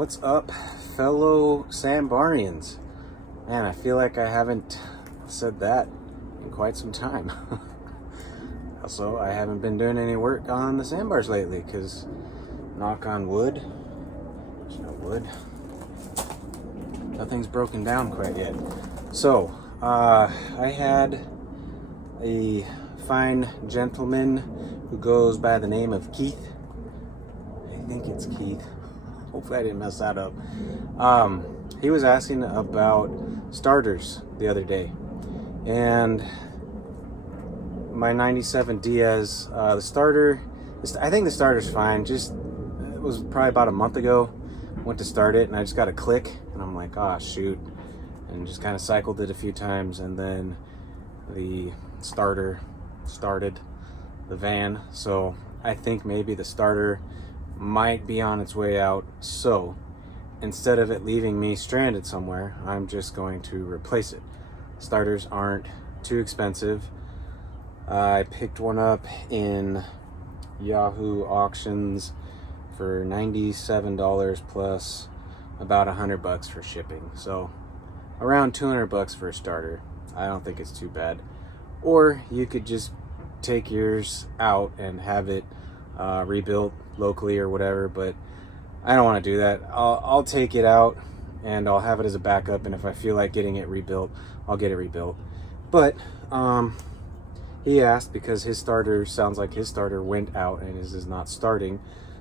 What's up, fellow Sambarians? Man, I feel like I haven't said that in quite some time. Also, I haven't been doing any work on the sandbars lately because, knock on wood, there's no wood, nothing's broken down quite yet. So, I had a fine gentleman who goes by the name of Keith. I think it's Keith. Hopefully I didn't mess that up. He was asking about starters the other day, and my 97 Diaz, the starter, I think the starter's fine. Just, it was probably about a month ago, went to start it and I just got a click and I'm like, ah, shoot, and just kind of cycled it a few times, and then the starter started the van. So I think maybe the starter might be on its way out. So instead of it leaving me stranded somewhere, I'm just going to replace it. Starters aren't too expensive. I picked one up in Yahoo auctions for $97 plus about $100 for shipping. So around $200 for a starter. I don't think it's too bad. Or you could just take yours out and have it rebuilt locally or whatever, but I don't want to do that. I'll take it out and I'll have it as a backup, and if I feel like getting it rebuilt, I'll get it rebuilt. But he asked, because his starter sounds like his starter went out and is not starting,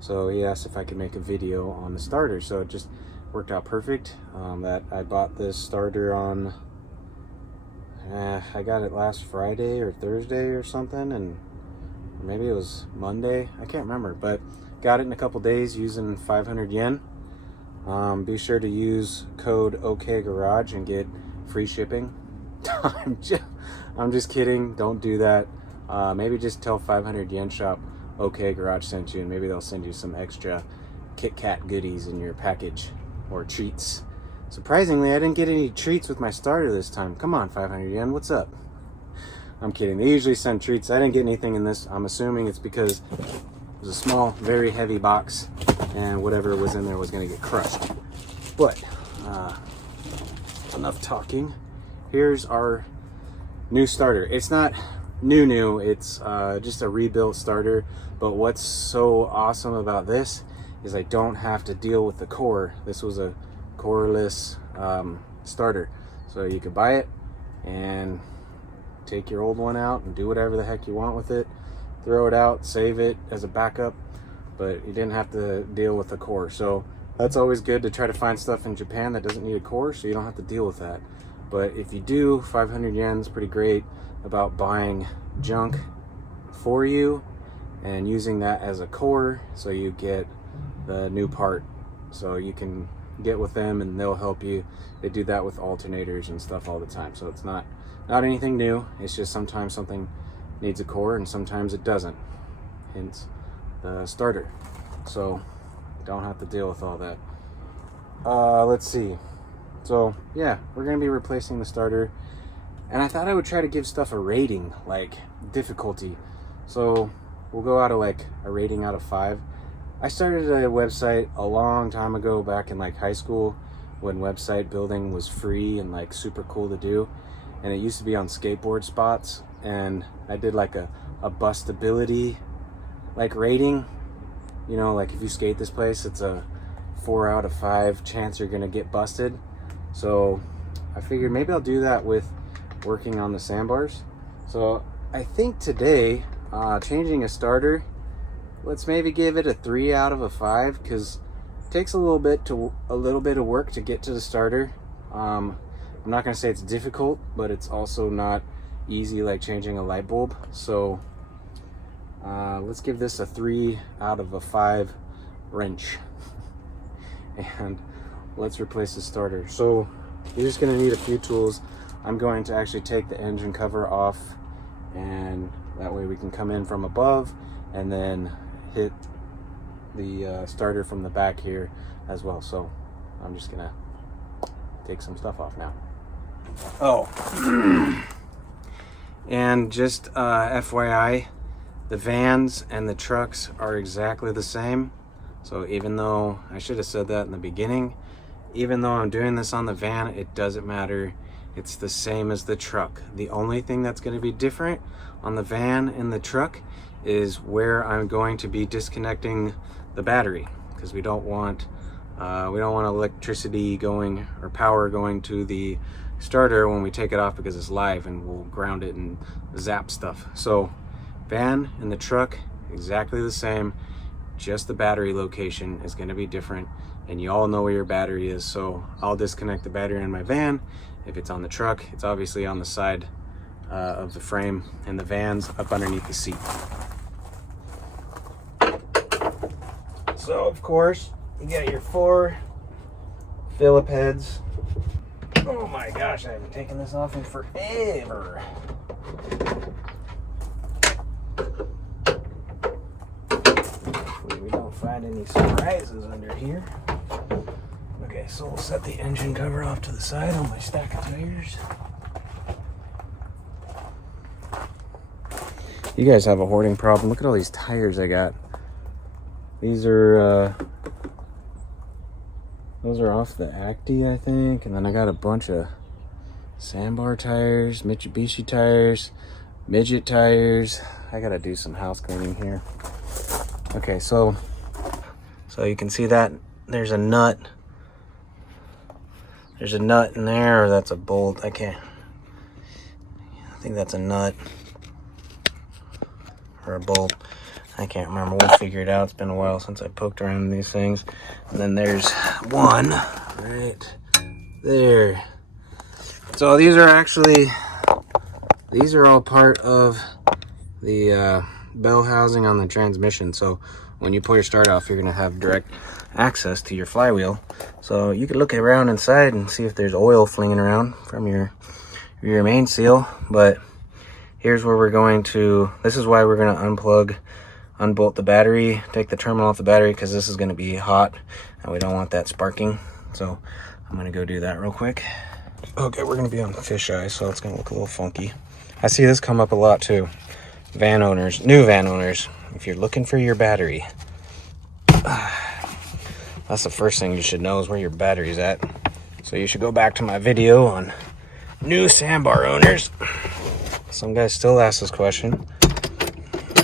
so he asked if I could make a video on the starter. So it just worked out perfect. That I bought this starter on I got it last Friday or Thursday or something, and maybe it was Monday, I can't remember, but got it in a couple days using 500 yen. Be sure to use code OKGarage and get free shipping. I'm just kidding, don't do that. Maybe just tell 500 yen shop OK Garage sent you, and maybe they'll send you some extra Kit Kat goodies in your package, or treats. Surprisingly, I didn't get any treats with my starter this time. Come on, 500 yen, what's up? I'm kidding, they usually send treats. I didn't get anything in this. I'm assuming it's because it was a small, very heavy box, and whatever was in there was gonna get crushed. But enough talking. Here's our new starter. It's not new, it's just a rebuilt starter. But what's so awesome about this is I don't have to deal with the core. This was a coreless starter, so you could buy it and take your old one out and do whatever the heck you want with it, throw it out, save it as a backup, but you didn't have to deal with the core. So that's always good, to try to find stuff in Japan that doesn't need a core, so you don't have to deal with that. But if you do, 500 yen is pretty great about buying junk for you and using that as a core, so you get the new part. So you can get with them and they'll help you. They do that with alternators and stuff all the time. So it's not anything new. It's just sometimes something needs a core and sometimes it doesn't. Hence the starter. So don't have to deal with all that. Let's see. So yeah, we're gonna be replacing the starter, and I thought I would try to give stuff a rating, like difficulty. So we'll go out of like a rating out of 5. I started a website a long time ago, back in like high school, when website building was free and like super cool to do, and it used to be on skateboard spots, and I did like a bustability like rating, you know, like if you skate this place, it's a 4 out of 5 chance you're gonna get busted. So I figured maybe I'll do that with working on the sandbars. So I think today, changing a starter, let's maybe give it a 3 out of a 5, because it takes a little bit of work to get to the starter. I'm not gonna say it's difficult, but it's also not easy like changing a light bulb. So let's give this a 3 out of a 5 wrench. And let's replace the starter. So you're just gonna need a few tools. I'm going to actually take the engine cover off, and that way we can come in from above and then hit the starter from the back here as well. So I'm just gonna take some stuff off now. Oh, and just FYI, the vans and the trucks are exactly the same. So even though, I should have said that in the beginning, even though I'm doing this on the van, it doesn't matter. It's the same as the truck. The only thing that's going to be different on the van and the truck is where I'm going to be disconnecting the battery, because we don't want electricity going or power going to the starter when we take it off, because it's live and we'll ground it and zap stuff. So van and the truck, exactly the same, just the battery location is going to be different, and you all know where your battery is. So I'll disconnect the battery in my van. If it's on the truck, it's obviously on the side of the frame, and the van's up underneath the seat. So of course you got your 4 Phillip heads. Oh my gosh, I haven't taken this off in forever. Hopefully we don't find any surprises under here. Okay, so we'll set the engine cover off to the side on my stack of tires. You guys have a hoarding problem. Look at all these tires I got. These are those are off the Acti, I think, and then I got a bunch of Sambar tires, Mitsubishi tires, midget tires. I gotta do some house cleaning here. Okay, so you can see that there's a nut. There's a nut in there, or that's a bolt. I think that's a nut or a bolt. I can't remember. We'll figure it out. It's been a while since I poked around in these things. And then there's one right there. So these are all part of the bell housing on the transmission. So when you pull your start off, you're gonna have direct access to your flywheel. So you can look around inside and see if there's oil flinging around from your main seal. But here's where we're going to, this is why we're gonna unbolt the battery, take the terminal off the battery, because this is going to be hot and we don't want that sparking. So I'm going to go do that real quick. Okay, we're going to be on fisheye, so it's going to look a little funky. I see this come up a lot too. Van owners, new van owners, if you're looking for your battery, that's the first thing you should know is where your battery's at. So you should go back to my video on new Sambar owners. Some guys still ask this question.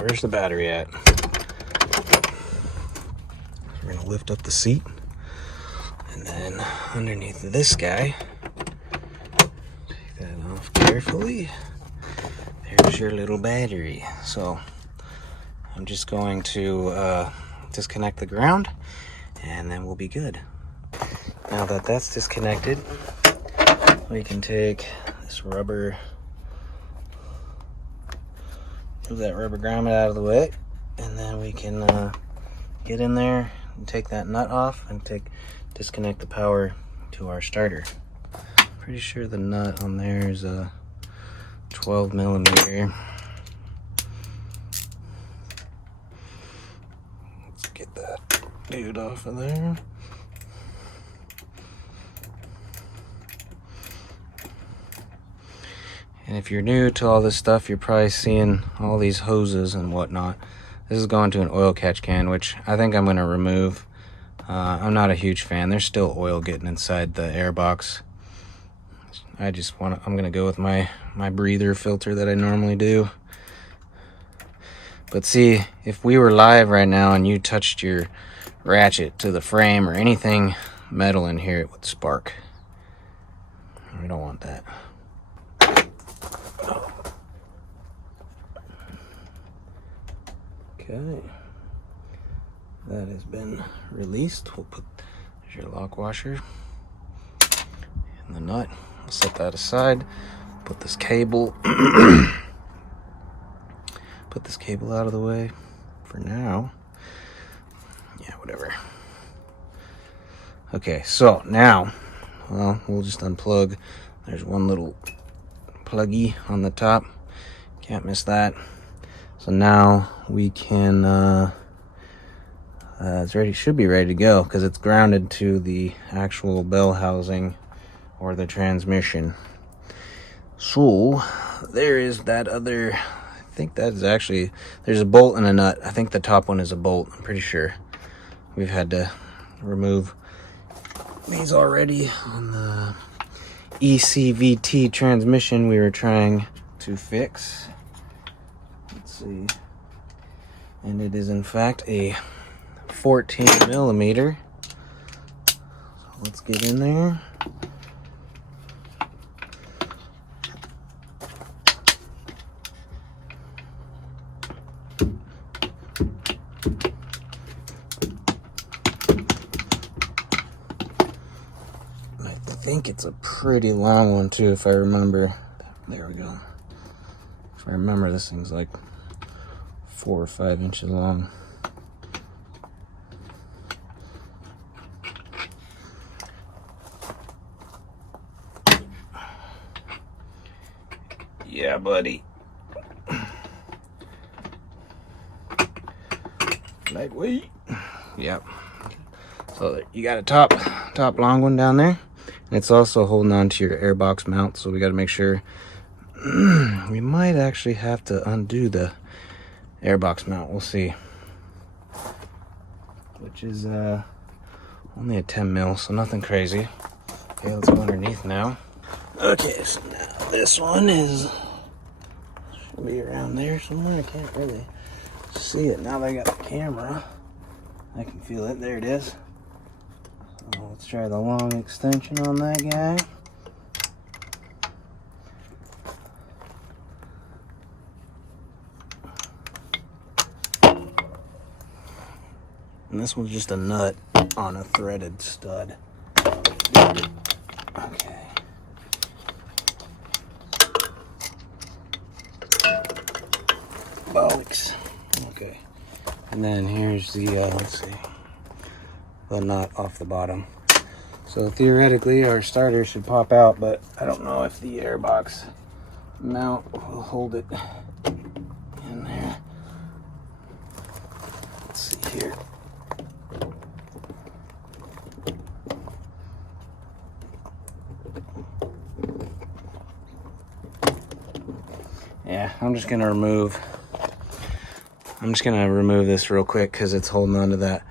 Where's the battery at? We're gonna lift up the seat, and then underneath this guy, take that off carefully. There's your little battery. So I'm just going to disconnect the ground, and then we'll be good. Now that that's disconnected, we can take this rubber, move that rubber grommet out of the way, and then we can get in there and take that nut off and disconnect the power to our starter. Pretty sure the nut on there is a 12 millimeter. Let's get that dude off of there. And if you're new to all this stuff, you're probably seeing all these hoses and whatnot. This is going to an oil catch can, which I think I'm going to remove. I'm not a huge fan. There's still oil getting inside the air box. I'm going to go with my breather filter that I normally do. But see, if we were live right now and you touched your ratchet to the frame or anything metal in here, it would spark. We don't want that. Okay, that has been released. We'll put, there's your lock washer and the nut. We'll set that aside. Put this cable, put this cable out of the way for now. Yeah, whatever. Okay, so now, well, we'll just unplug. There's one little pluggy on the top. Can't miss that. So now we can, it's ready, should be ready to go because it's grounded to the actual bell housing or the transmission. So there is that other, I think that is actually, there's a bolt and a nut. I think the top one is a bolt, I'm pretty sure. we've had to remove these already on the ECVT transmission we were trying to fix. Let's see. And it is in fact a 14 millimeter. So let's get in there. I think it's a pretty long one too, if I remember. There we go. If I remember, this thing's like 4 or 5 inches long. Yeah, buddy. Lightweight. Yep. So you got a top long one down there. And it's also holding on to your airbox mount, so we got to make sure. We might actually have to undo the airbox mount. We'll see. Which is only a 10 mil, so nothing crazy. Okay, let's go underneath now. Okay, so now this one should be around there somewhere. I can't really see it now that I got the camera. I can feel it. There it is. So let's try the long extension on that guy. And this one's just a nut on a threaded stud. Okay. Bollocks. Okay. And then here's the, let's see, the nut off the bottom. So theoretically our starter should pop out, but I don't know if the airbox mount will hold it in there. Let's see here. Yeah, I'm just gonna remove this real quick because it's holding on to that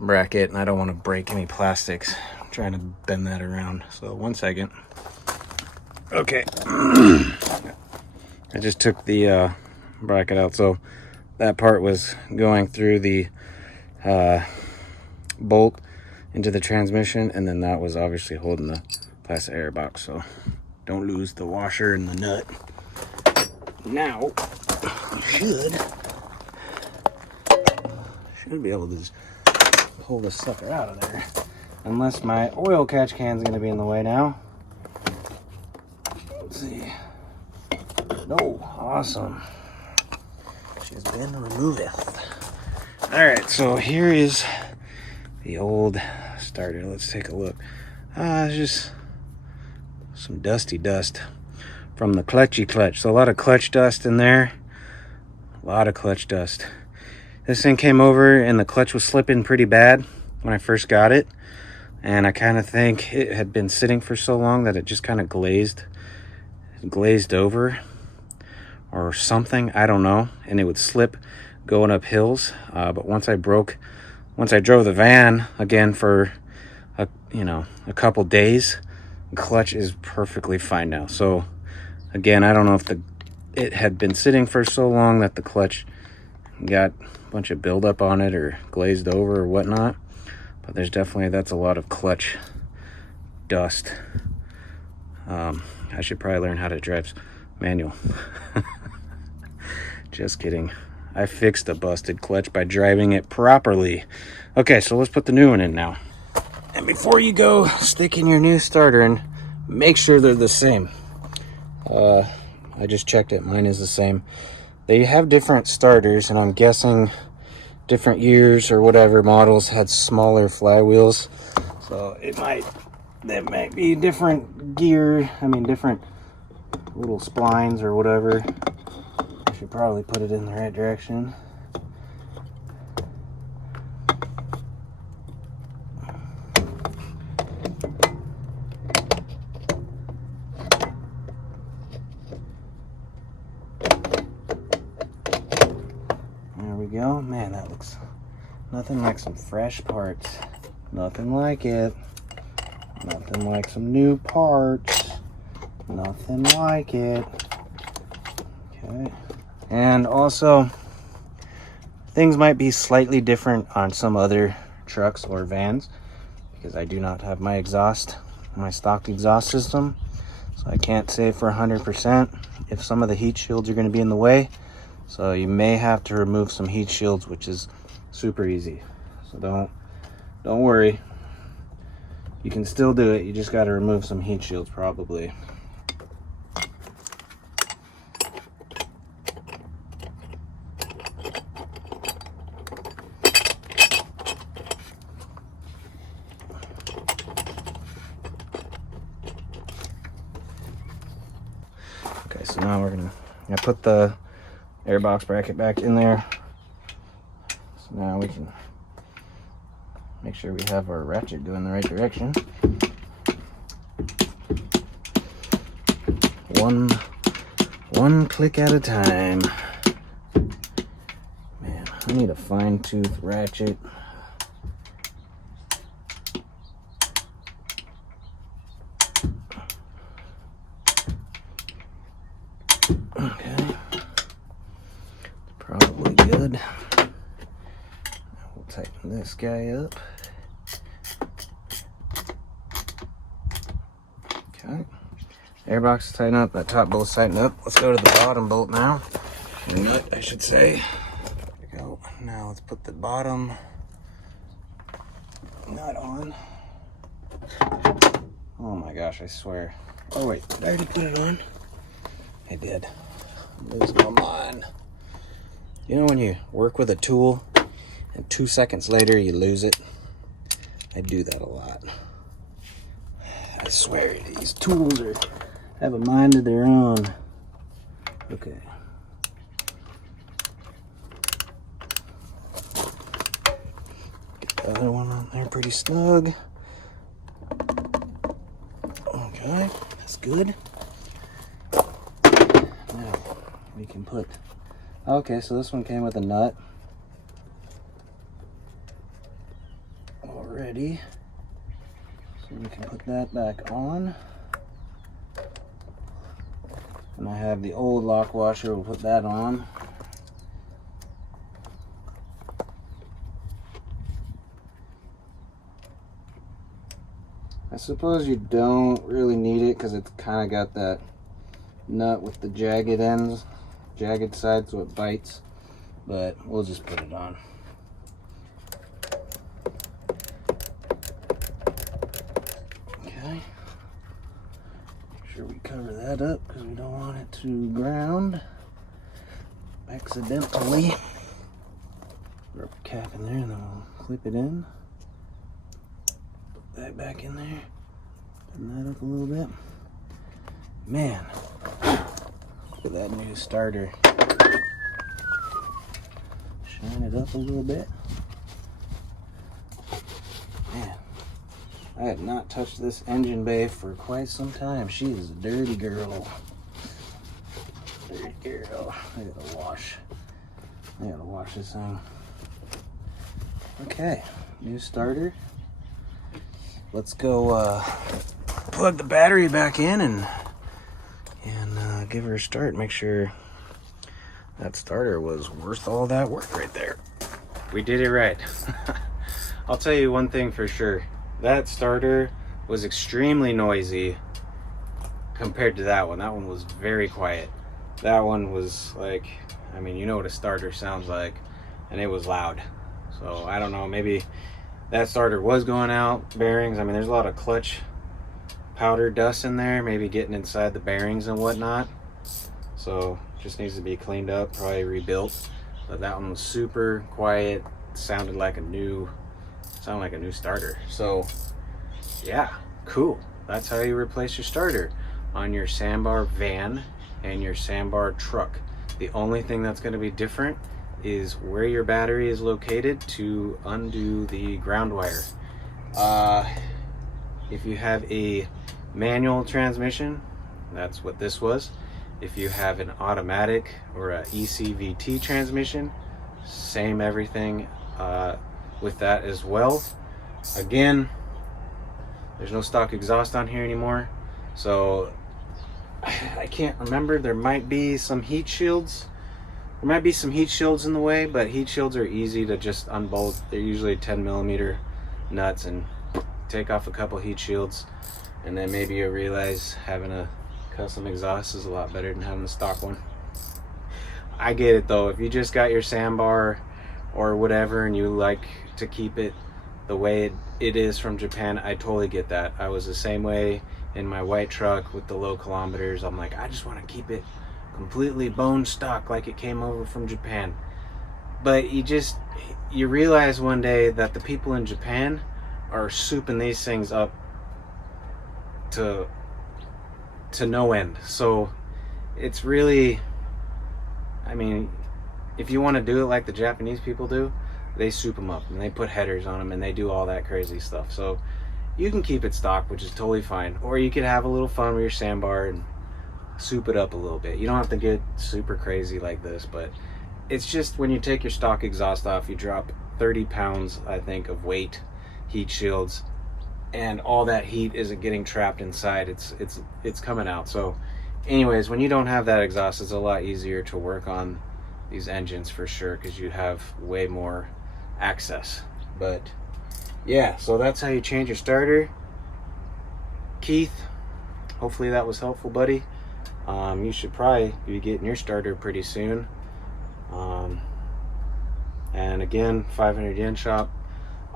bracket and I don't want to break any plastics. I'm trying to bend that around. So 1 second. Okay. I just took the bracket out. So that part was going through the bolt into the transmission, and then that was obviously holding the plastic airbox. So don't lose the washer and the nut. Now you should be able to just pull this sucker out of there, unless my oil catch can is going to be in the way now. Let's see. No, awesome. She's been removed. All right, so here is the old starter. Let's take a look. It's just some dusty dust from the clutchy clutch. So a lot of clutch dust in there. A lot of clutch dust. This thing came over and the clutch was slipping pretty bad when I first got it. And I kind of think it had been sitting for so long that it just kind of glazed over or something. I don't know. And it would slip going up hills. But once I drove the van again for a couple days, the clutch is perfectly fine now. So again, I don't know if it had been sitting for so long that the clutch got a bunch of buildup on it or glazed over or whatnot, but that's a lot of clutch dust. I should probably learn how to drive manual. Just kidding. I fixed a busted clutch by driving it properly. Okay, so let's put the new one in now. And before you go sticking your new starter in, make sure they're the same. I just checked it. Mine is the same. They have different starters, and I'm guessing different years or whatever models had smaller flywheels. So it might be different gear. I mean, different little splines or whatever. I should probably put it in the right direction. Go. Man, that looks Nothing like some fresh parts. Nothing like it. Nothing like some new parts. Nothing like it. Okay. And also, things might be slightly different on some other trucks or vans because I do not have my stock exhaust system. So I can't say for 100% if some of the heat shields are going to be in the way. So you may have to remove some heat shields, which is super easy. So don't worry. You can still do it. You just got to remove some heat shields probably. Okay, so now I put the airbox bracket back in there. So now we can make sure we have our ratchet going the right direction. One click at a time. Man, I need a fine-tooth ratchet. Okay, probably good. We'll tighten this guy up. Okay, airbox is tightened up, that top bolt's tightened up. Let's go to the bottom bolt now, or nut I should say. There we go. Now let's put the bottom nut on. Oh my gosh, I swear. Oh wait, did I already put it on? I did. I'm losing my mind. You know when you work with a tool and 2 seconds later you lose it? I do that a lot. I swear these tools have a mind of their own. Okay. Get the other one on there pretty snug. Okay, that's good. Now we can put, okay, so this one came with a nut already, so we can put that back on. And I have the old lock washer, we'll put that on. I suppose you don't really need it because it's kind of got that nut with the jagged ends, jagged sides, so it bites, but we'll just put it on. Okay, make sure we cover that up because we don't want it to ground accidentally. Rubber cap in there and then we'll clip it in. Put that back in there, turn that up a little bit. Man, look at that new starter. Shine it up a little bit. Man, I have not touched this engine bay for quite some time. She is a dirty girl. Dirty girl. I gotta wash this thing. Okay, new starter. Let's go plug the battery back in and give her a start. Make sure that starter was worth all that work right there. We did it right. I'll tell you one thing for sure. That starter was extremely noisy compared to that one. That one was very quiet. That one was like, I mean, you know what a starter sounds like, and it was loud. So I don't know, maybe that starter was going out, bearings. I mean, there's a lot of clutch powder dust in there, maybe getting inside the bearings and whatnot. So just needs to be cleaned up, probably rebuilt. But that one was super quiet, sounded like a new starter. So yeah, cool. That's how you replace your starter on your Sambar van and your Sambar truck. The only thing that's going to be different is where your battery is located to undo the ground wire. If you have a manual transmission, that's what this was. If you have an automatic or a ECVT transmission, same everything. with that as well. Again, there's no stock exhaust on here anymore, so I can't remember. There might be some heat shields. There might be some heat shields in the way, but heat shields are easy to just unbolt. They're usually 10mm nuts, and take off a couple heat shields, and then maybe you'll realize having a custom exhaust is a lot better than having the stock one. I get it though. If you just got your Sambar or whatever and you like to keep it the way it is from Japan, I totally get that. I was the same way in my white truck with the low kilometers. I'm like, I just want to keep it completely bone stock like it came over from Japan. But you realize one day that the people in Japan are souping these things up to no end. So it's really, I mean, if you want to do it like the Japanese people do, they soup them up and they put headers on them and they do all that crazy stuff. So you can keep it stock, which is totally fine, or you could have a little fun with your Sambar and soup it up a little bit. You don't have to get super crazy like this, but it's just when you take your stock exhaust off, you drop 30 pounds, I think, of weight, heat shields, and all that heat isn't getting trapped inside. It's coming out. So anyways, when you don't have that exhaust, it's a lot easier to work on these engines for sure, because you have way more access. But yeah, so that's how you change your starter. Keith, hopefully that was helpful, buddy. You should probably be getting your starter pretty soon. And again, 500 yen shop.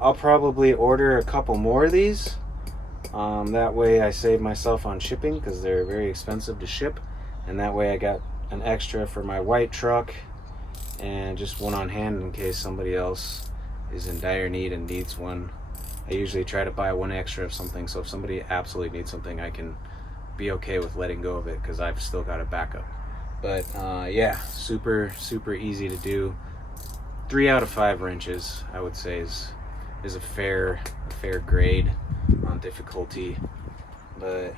I'll probably order a couple more of these. That way I save myself on shipping, because they're very expensive to ship. And that way I got an extra for my white truck and just one on hand in case somebody else is in dire need and needs one. I usually try to buy one extra of something, so if somebody absolutely needs something, I can be okay with letting go of it because I've still got a backup. But yeah, super easy to do. 3 out of 5 wrenches, I would say, is a fair grade on difficulty. But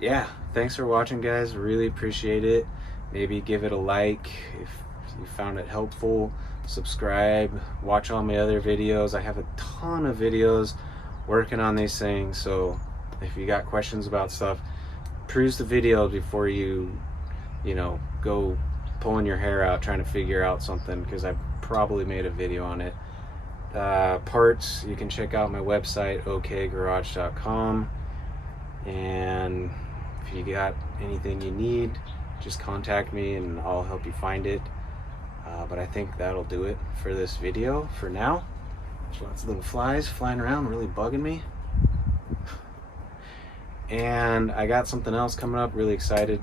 yeah, thanks for watching, guys. Really appreciate it. Maybe give it a like if you found it helpful. Subscribe, watch all my other videos. I have a ton of videos working on these things, so if you got questions about stuff, peruse the video before you know, go pulling your hair out trying to figure out something, because I probably made a video on it. Parts, you can check out my website, okgarage.com, and if you got anything you need, just contact me and I'll help you find it. But I think that'll do it for this video for now. There's lots of little flies flying around, really bugging me. And I got something else coming up, really excited.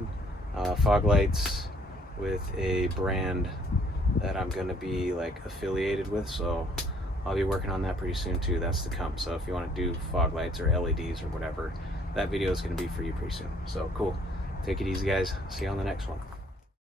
Fog lights with a brand that I'm gonna be like affiliated with, so I'll be working on that pretty soon too. That's to come. So if you want to do fog lights or LEDs or whatever, that video is gonna be for you pretty soon. So cool. Take it easy, guys. See you on the next one.